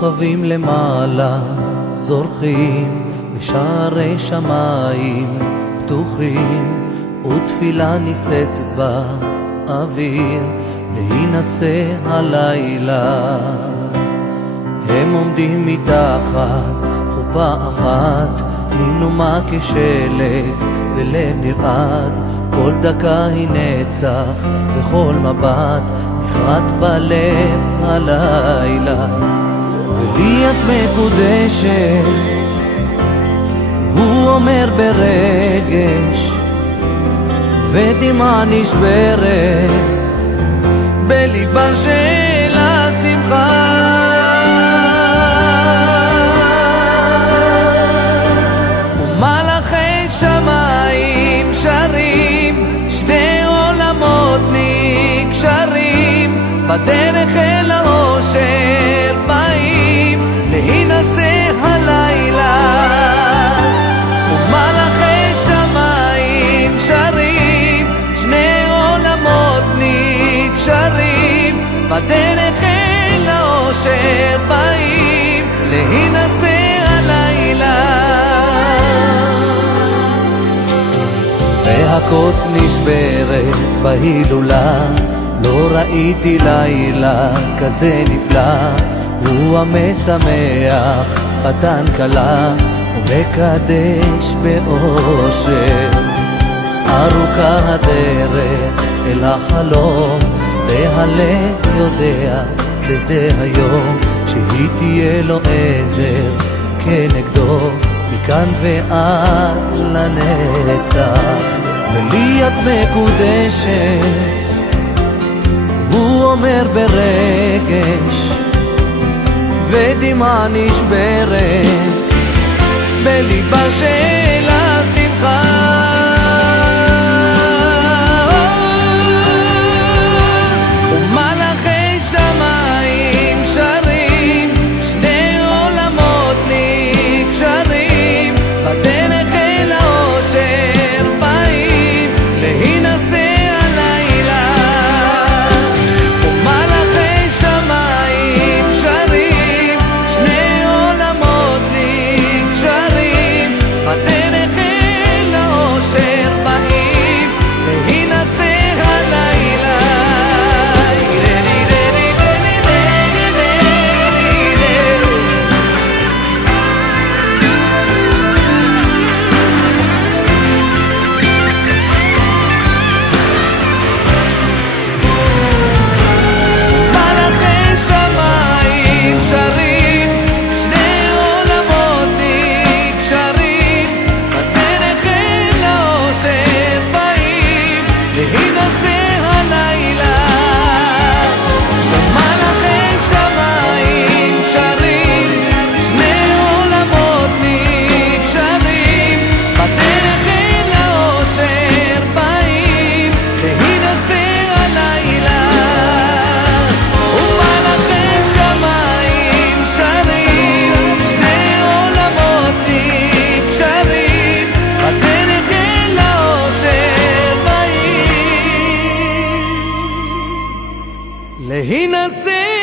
כוכבים למעלה זורחים בשערי שמיים פתוחים, ותפילה נישאת באוויר להינשא הלילה. הם עומדים מתחת חופה אחת, היא כשלג ולב נרעד, כל דקה היא נצח וכל מבט נחרט בלב הלילה. ולי את מקודשת, הוא אומר ברגש, ודמעה נשברת בליבה של השמחה. ומלאכי שמיים שרים, שני עולמות נקשרים, בדרך אל האושר באים להינשא הלילה. ומלאכי שמיים שרים, שני עולמות נקשרים, בדרך אל האושר באים להינשא הלילה. והכוס נשברת בהילולה, לא ראיתי לילה כזה נפלא. הוא המשמח חתן כלה, ומקדש באושר. ארוכה הדרך אל החלום, והלב יודע בזה היום שהיא תהיה לו עזר כנגדו מכאן ועד לנצח. ולי את מקודשת, הוא אומר ברגש, ודמעה נשברת בליבה של השמחה. ומלאכי שמיים שרים, שני עולמות נקשרים, בדרך אל האושר באים להינשא הלילה. ומלאכי שמיים שרים, שני עולמות נקשרים, בדרך אל האושר באים להינשא הלילה. להינשא